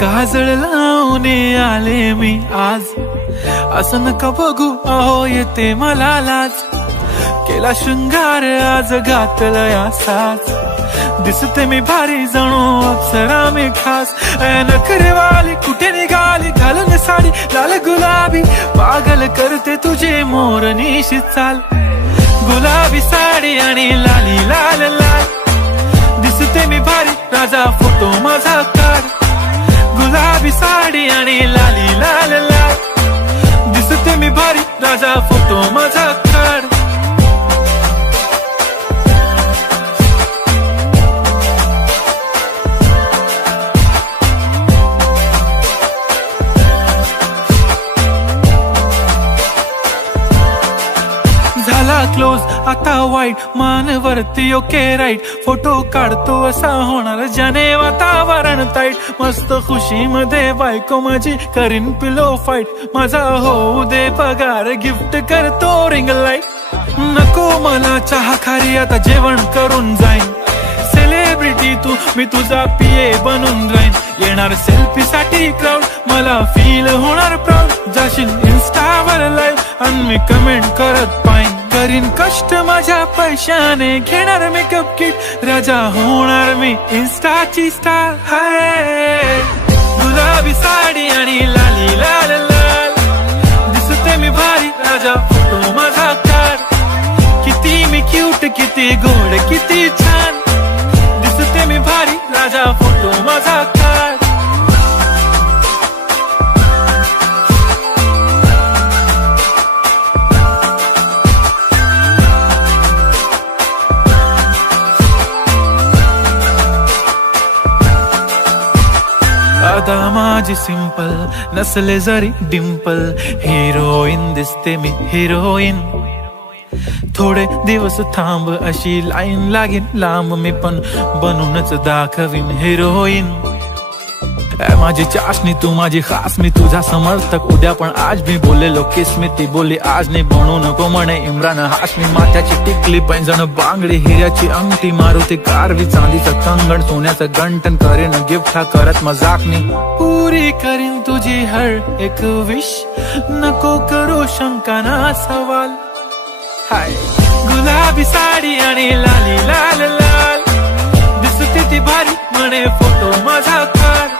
काजळ लावून आले मी आज, असं नका बघू अहो येते मला लाज. केला शृंगार आज घातलया साज, दिसते मी भारी जणू अप्सरा मी खास. नखरेवाली कुठे निघाली घालून साडी लाल गुलाबी, पागल करते तुझे मोरनीशी चाल. गुलाबी साडी आणि लाली लाल लाल, दिसते मी भारी राजा फोटो माझा काढ. गुलाबी साडी आणि लाली लाल लाल, दिसते मी भारी राजा फोटो माझा काढ. झाला क्लोज आता वाईट, मानवरती ओके राईट. फोटो काढतो असा होणार ज्याने वातावरण ताईट. मस्त खुशी मध्ये बायको माझी करीन पिलो फाईट. माझा होऊ दे पगार गिफ्ट करतो रिंग लाईट. नको मला चहा खारी आता जेवण करून जाईन. सेलिब्रिटी तू मी तुझा पिये बनून राहीन. येणार सेल्फी साठी क्राऊड मला फील होणार प्राऊड. जाशील इन्स्टावर लाईव्ह आणि मी कमेंट करत पाईन. करीन कष्ट माझ्या पैशाने घेणार मेकअप किट. राजा होणार मी इन्स्टाची स्टार. हाय गुलाबी साडी आणि लाली लाल लाल, दिसते मी भारी राजा फोटो माझा काढ. किती मी क्यूट किती गोड किती छान, दिसते मी भारी राजा फोटो माझा काढ. आता माझी सिंपल नसले जरी डिंपल, हिरोईन दिसते मी हिरोईन. थोडे दिवस थांब अशी लाईन लागेल लांब, मी पण बनूनच दाखवीन हिरोईन. माझी चाशनी तू माझी खास, मी तुझा समर्थक उद्या पण आज मी बोललेलो किस मी. ती बोलली आज नाही बनू नको म्हणे इम्रान हाशमी. माथ्याची टिकली पैंजण बांगडी हिऱ्याची अंगठी, मारुती कारवी चांदीचं कंगण सोन्याचं गंटन. करीन गिफ्ट हा करत मजाकनी, पुरी करीन तुझी हर एक विश. नको करू शंका ना सवाल. हाय गुलाबी साडी आणि लाली लाल लाल, दिसते ती भारी म्हणे फोटो माझा काढ.